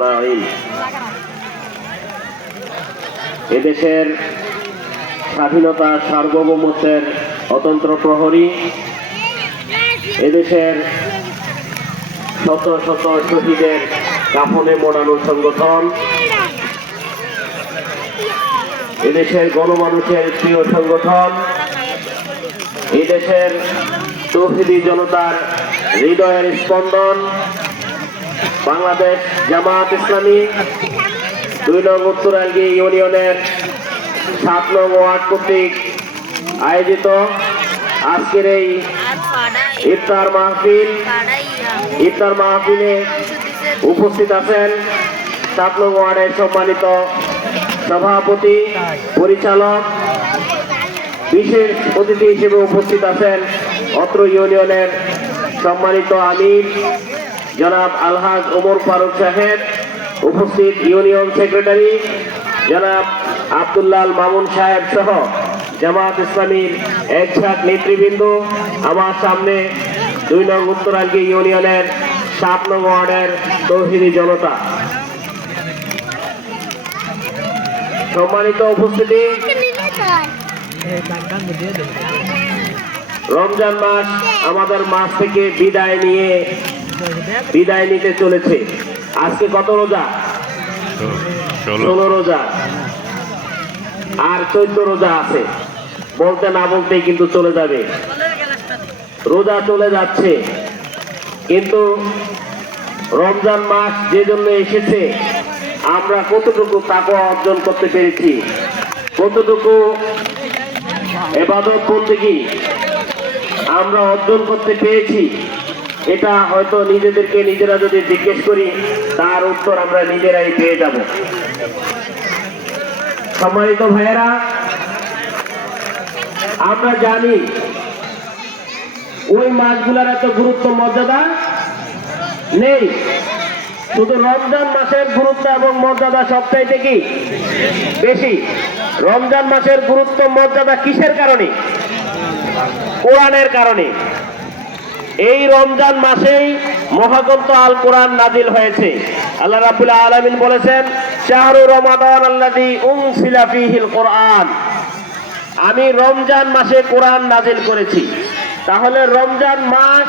আজমাইন। এদেশের স্বাধীনতা সার্বভৌমত্বের অতন্ত্র প্রহরী। এদেশের শত শত শহীদের কাফনে মোড়ানো সংগঠন। এদেশের গণমানুষের প্রিয় সংগঠন। এদেশের তৌহিদি জনতার হৃদয়ের স্পন্দন। বাংলাদেশ জামাত ইসলামী দুই নং উত্তরাঙ্গি ইউনিয়নের সাত নং ওয়ার্ড কর্তৃক আয়োজিত আজকের এই ইফতার মাহফিল, ইফতার মাহফিলে উপস্থিত আছেন সাত নং ওয়ার্ডের সম্মানিত সভাপতি, পরিচালক, বিশেষ অতিথি হিসেবে উপস্থিত আছেন অত্র ইউনিয়নের সম্মানিত আমির জনাব আলহাজ ওমর ফারুক সাহেব, উপস্থিত ইউনিয়ন সেক্রেটারি জনাব আব্দুল্লাল মামুন সাহেব সহ জামাত ইসলামীর একসাথ নেতৃবৃন্দ। আমার সামনে দুই নং উত্তরাঙ্গী ইউনিয়নের সাত নং ওয়ার্ডের তৌহিদি জনতা। সম্মানিত উপস্থিতি। রমজান মাস আমাদের মাস থেকে বিদায় নিয়ে বিদায় নিতে চলেছে। আজকে কত রোজা? ষোলো। রোজা। আর চোদ্দ রোজা আছে। বলতে না বলতেই কিন্তু চলে যাবে। রোজা চলে যাচ্ছে। কিন্তু রমজান মাস যে জন্য এসেছে আমরা কতটুকু তাকওয়া অর্জন করতে পেরেছি? কতটুকু এবাদত কি আমরা অর্জন করতে পেরেছি? এটা হয়তো নিজেদেরকে নিজেরা যদি জিজ্ঞেস করি, তার উত্তর আমরা নিজেরাই পেয়ে যাব। সম্মানিত ভাইয়েরা, আমরা জানি ওই মাসগুলার এত গুরুত্ব, মর্যাদা নেই। শুধু রমজান মাসের গুরুত্ব এবং মর্যাদা সবচাইতে কি? বেশি। রমজান মাসের গুরুত্ব, মর্যাদা কিসের কারণে? কোরআনের কারণে। এই রমজান মাসেই মহাগ্রন্থ আল কোরআন নাজিল হয়েছে। আল্লাহ রাবুল আলামিন বলেছেন, শাহরু রমাদান আল্লাযী উনসিলা ফীহিল কোরআন। আমি রমজান মাসে কোরআন নাজিল করেছি। তাহলে রমজান মাস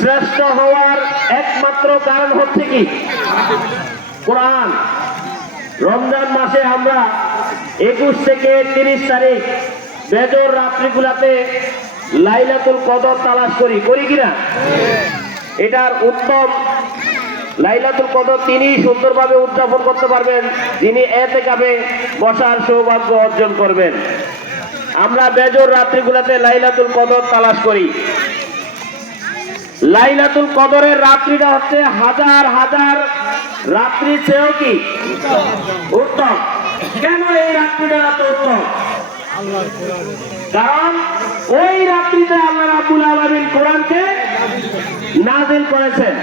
শ্রেষ্ঠ হওয়ার একমাত্র কারণ হচ্ছে কি? কোরআন। রমজান মাসে আমরা একুশ থেকে তিরিশ তারিখ বেজর রাত্রিগুলাতে লাইলাতুল কদর তালাশ করি করি কিনা? এটার উত্তম। লাইলাতুল কদর তিনি সুন্দরভাবে উদযাপন করতে পারবেন, যিনি এতে কাবে বসার সৌভাগ্য অর্জন করবেন। আমরা বেজর রাত্রিগুলাতে লাইলাতুল কদর তালাশ করি। লাইলাতুল কদরের রাত্রিটা হচ্ছে হাজার হাজার রাত্রি চেয়েও কি? উত্তম। কেন এই রাত্রিটা এত উত্তম? কারণ ওই রাত্রিতে আল্লাহ রাবুল আলমিন কোরআনকে নাজিল করেছেন।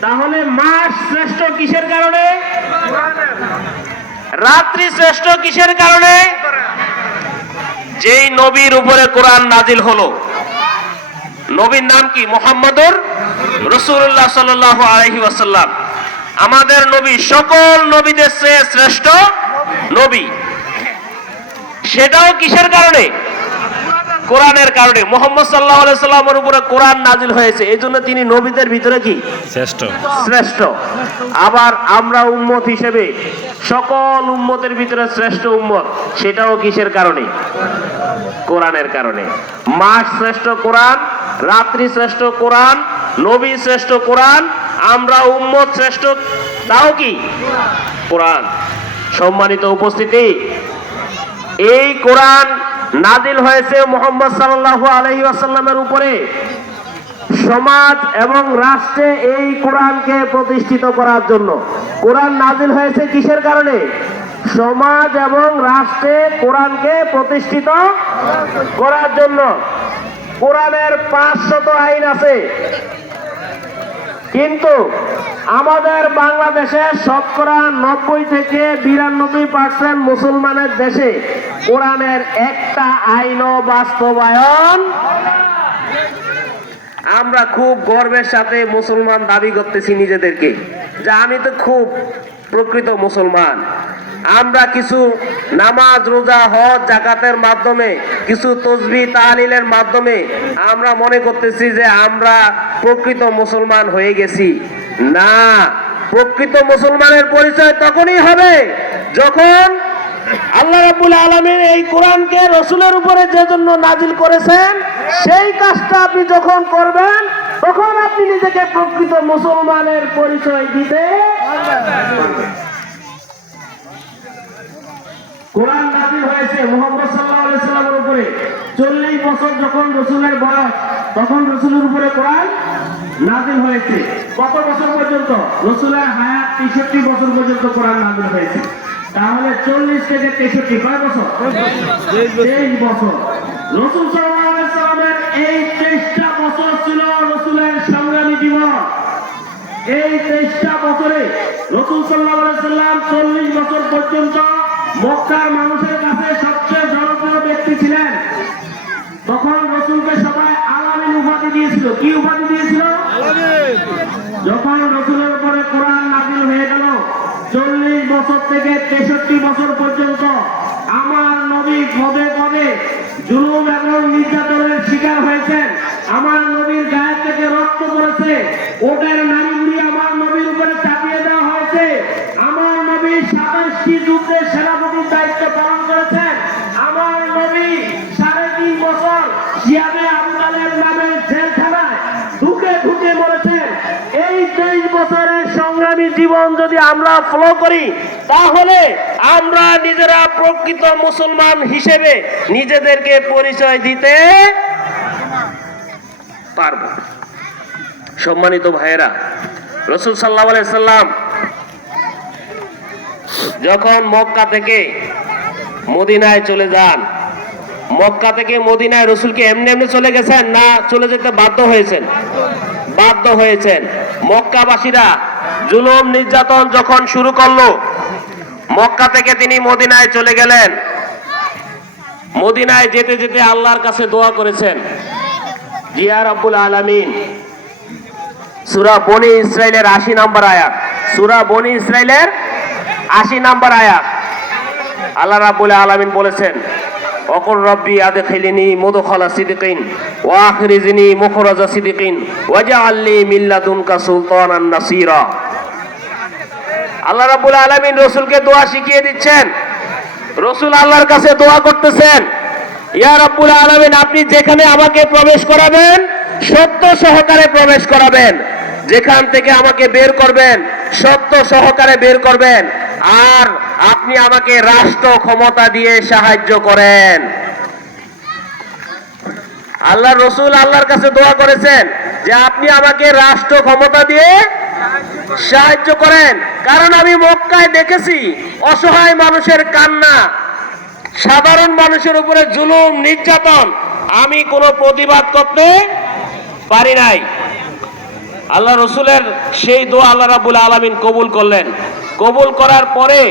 তাহলে মাস শ্রেষ্ঠ কিসের কারণে? রাত্রি শ্রেষ্ঠ কিসের কারণে? যেই নবীর উপরে কোরআন নাজিল হলো। নবীর নাম কি? মোহাম্মদুর রসুল্লাহ সাল আলহি ওয়াসাল্লাম। আমাদের নবী সকল নবীদের শ্রেষ্ঠ নবী। সেটাও কিসের কারণে? কোরআনের কারণে। মোহাম্মদ সাল্লাহ সাল্লামের উপরে কোরআন নাজিল হয়েছে। এই জন্য তিনি নবীদের ভিতরে কি? শ্রেষ্ঠ। শ্রেষ্ঠ। আবার আমরা উম্মত হিসেবে সকল উম্মতের ভিতরে শ্রেষ্ঠ উম্মত সেটাও কিসের কারণে? কোরআনের কারণে। মাস শ্রেষ্ঠ কোরআন রাত্রি শ্রেষ্ঠ কোরআন নবী শ্রেষ্ঠ কোরআন আমরা উম্মত শ্রেষ্ঠ তাও কি? কোরআন। সম্মানিত উপস্থিতি এই কোরআন নাজিল হয়েছে মোহাম্মদ সাল্লাল্লাহু আলহি আসাল্লামের উপরে। সমাজ এবং রাষ্ট্রে এই কোরআনকে প্রতিষ্ঠিত করার জন্য। কোরআন নাজিল হয়েছে কিসের কারণে? সমাজ এবং রাষ্ট্রে কোরআনকে প্রতিষ্ঠিত করার জন্য। কোরআনের পাঁচশত আইন আছে। কিন্তু আমাদের বাংলাদেশে শতকরা নব্বই থেকে বিরানব্বই পার্সেন্ট মুসলমানের দেশে কোরআনের একটা আইন বাস্তবায়ন আমরা খুব গর্বের সাথে মুসলমান দাবি করতেছি নিজেদেরকে যে আমি তো খুব প্রকৃত মুসলমান। আমরা কিছু নামাজ, রোজা, হজ জাকাতের মাধ্যমে, কিছু তসবি, তাহলিলের মাধ্যমে আমরা মনে করতেছি যে আমরা প্রকৃত মুসলমান হয়ে গেছি না, প্রকৃত মুসলমানের পরিচয় তখনই হবে যখন আল্লাহ রাব্বুল আলামিন এই কোরআনকে রসুলের উপরে যে জন্য নাজিল করেছেন, সেই কাজটা আপনি যখন করবেন, তখন আপনি নিজেকে প্রকৃত মুসলমানের পরিচয় দিতে। কোরআন নাজিল হয়েছে মোহাম্মদ আলাইহি সাল্লামের উপরে। চল্লিশ বছর যখন রসুলের বয়স, তখন রসুলের উপরে কোরআন নাজিল হয়েছে। কত বছর পর্যন্ত? রসুলের হায়াত তেষট্টি বছর পর্যন্ত কোরআন নাজিল হয়েছে। তাহলে চল্লিশ থেকে তেষট্টি, কয় বছর? তেইশ বছর। রসুল সাল্লামের এই তেইশটা বছর ছিল রসুলের সংগ্রামী জীবন। এই তেইশটা বছরে রসুল সাল্লাহ সাল্লাম চল্লিশ বছর পর্যন্ত মক্কার মানুষের কাছে সবচেয়ে জনপ্রিয় ব্যক্তি ছিলেন। তখন রসুলকে সবাই আলামিন উপাধি দিয়েছিল। কি উপাধি দিয়েছিল? যখন রসুলের উপরে কোরআন নাজিল হয়ে গেল চল্লিশ বছর থেকে তেষট্টি বছর পর্যন্ত আমার নবী পদে পদে জুলুম এবং নির্যাতনের শিকার হয়েছেন। আমার নবীর গায়ে থেকে রক্ত পড়েছে। ওটার নারীগুলি আমার নবীর উপরে চাপিয়ে দেওয়া হয়েছে আমার এই তেইশ বছরের সংগ্রামী জীবন যদি আমরা ফলো করি, তাহলে আমরা নিজেরা প্রকৃত মুসলমান হিসেবে নিজেদেরকে পরিচয় দিতে পারব। সম্মানিত ভাইয়েরা, রসুল সাল্লাহ সাল্লাম যখন মক্কা থেকে মদিনায় চলে যান, মক্কা থেকে মদিনায় রসুলকে এমনি এমনি চলে গেছেন না চলে যেতে বাধ্য হয়েছেন? বাধ্য হয়েছেন। মক্কাবাসীরা জুলুম নির্যাতন যখন শুরু করল, মক্কা থেকে তিনি মদিনায় চলে গেলেন। মদিনায় যেতে যেতে আল্লাহর কাছে দোয়া করেছেন। জিয়া রব্বুল আলামিন, সুরা বনি ইসরায়েলের আশি নম্বর আয়াত। সুরা বনি ইসরায়েলের আশি নম্বর আয়াত। আল্লাহ রাব্বুল আলামিন বলেছেন অকর রব্বি আদখিলিনি মুদখালা সিদিকিন ওয়া আখরিজনি মুখরাজা সিদিকিন ওয়াজআলনি মিন লাদুনকা সুলতানান নাসীরা। আল্লাহ রাব্বুল আলামিন রাসূলকে দোয়া শিখিয়ে দিচ্ছেন। রসুল আল্লাহর কাছে দোয়া করতেছেন, ইয়া রাব্বুল আলামিন, আপনি যেখানে আমাকে প্রবেশ করাবেন, সত্য সহকারে প্রবেশ করাবেন। যেখান থেকে আমাকে বের করবেন, সত্য সহকারে বের করবেন। আর আপনি আমাকে রাষ্ট্র ক্ষমতা দিয়ে সাহায্য করেন। আল্লাহ রসুল আল্লাহর কাছে দোয়া করেছেন যে আপনি আমাকে রাষ্ট্র ক্ষমতা দিয়ে সাহায্য করেন। কারণ আমি মক্কায় দেখেছি অসহায় মানুষের কান্না, সাধারণ মানুষের উপরে জুলুম, নির্যাতন। আমি কোনো প্রতিবাদ করতে পারি নাই। আল্লাহ রসুলের সেই দোয়া আল্লাহ রাবুল আলমিন কবুল করলেন। কবুল করার পরে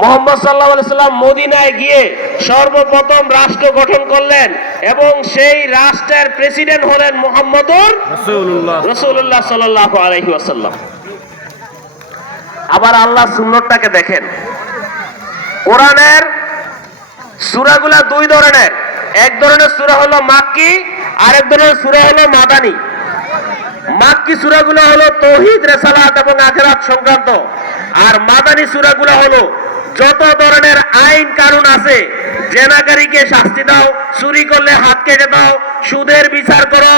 মোহাম্মদ সাল্লাহ সাল্লাম মদিনায় গিয়ে সর্বপ্রথম রাষ্ট্র গঠন করলেন এবং সেই রাষ্ট্রের প্রেসিডেন্ট হলেন মোহাম্মদুর রসুল্লাহ সাল্লাহ আলহি আসাল্লাম আবার আল্লাহ সুন্নতটাকে দেখেন। কোরআনের সুরাগুলা দুই ধরনের। এক ধরনের সুরা হলো মাক্কি আরেক ধরনের সুরা হলো মাদানি। মাক্কি সুরাগুলো হলো তৌহিদ রেসালাত এবং আখেরাত সংক্রান্ত। আর মাদানি সুরাগুলো হলো যত ধরনের আইন কানুন আছে জেনাকারীকে শাস্তি দাও চুরি করলে হাত কেটে দাও সুদের বিচার করো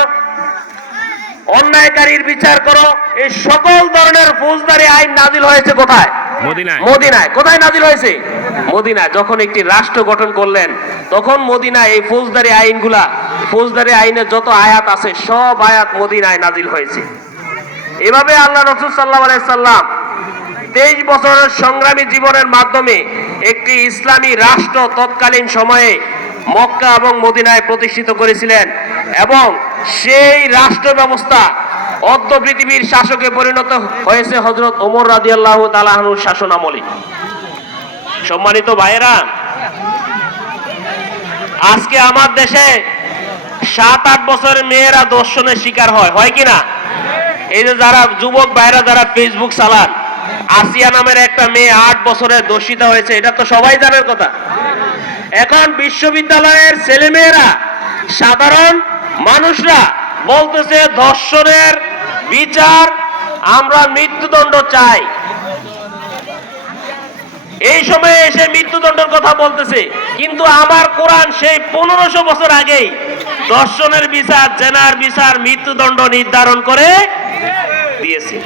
অন্যায়কারীর বিচার করো এই সকল ধরনের ফৌজদারি আইন নাজিল হয়েছে কোথায়? মদিনায়। কোথায় নাজিল হয়েছে? মদিনায়। যখন একটি রাষ্ট্র গঠন করলেন তখন মদিনায় এই ফৌজদারি আইনগুলা ফৌজদারি আইনের যত আয়াত আছে সব আয়াত মদিনায় নাজিল হয়েছে। এভাবে আল্লাহ রসুল সাল্লাহ সাল্লাম তেইশ বছরের সংগ্রামী জীবনের মাধ্যমে একটি ইসলামী রাষ্ট্র তৎকালীন সময়ে মক্কা এবং মদিনায় প্রতিষ্ঠিত করেছিলেন এবং সেই রাষ্ট্র ব্যবস্থা অর্ধ পৃথিবীর শাসকে পরিণত হয়েছে হজরত ওমর রাজি আল্লাহ তালাহনুর শাসন সম্মানিত ভাইয়েরা, আজকে আমার দেশে সাত আট বছরের মেয়েরা দর্শনের শিকার হয় হয় কি না এই যে যারা যুবক ভাইরা যারা ফেসবুক চালান আসিয়া নামের একটা মেয়ে আট বছরের দর্শিতা হয়েছে, এটা তো সবাই জানার কথা। এখন বিশ্ববিদ্যালয়ের ছেলেমেয়েরা, সাধারণ মানুষরা বলতেছে, ধর্ষণের বিচার আমরা মৃত্যুদণ্ড চাই। এই সময়ে এসে মৃত্যুদণ্ডের কথা বলতেছে, কিন্তু আমার কোরআন সেই পনেরোশো বছর আগেই দর্শনের বিচার, জেনার বিচার, মৃত্যুদণ্ড নির্ধারণ করে দিয়েছে।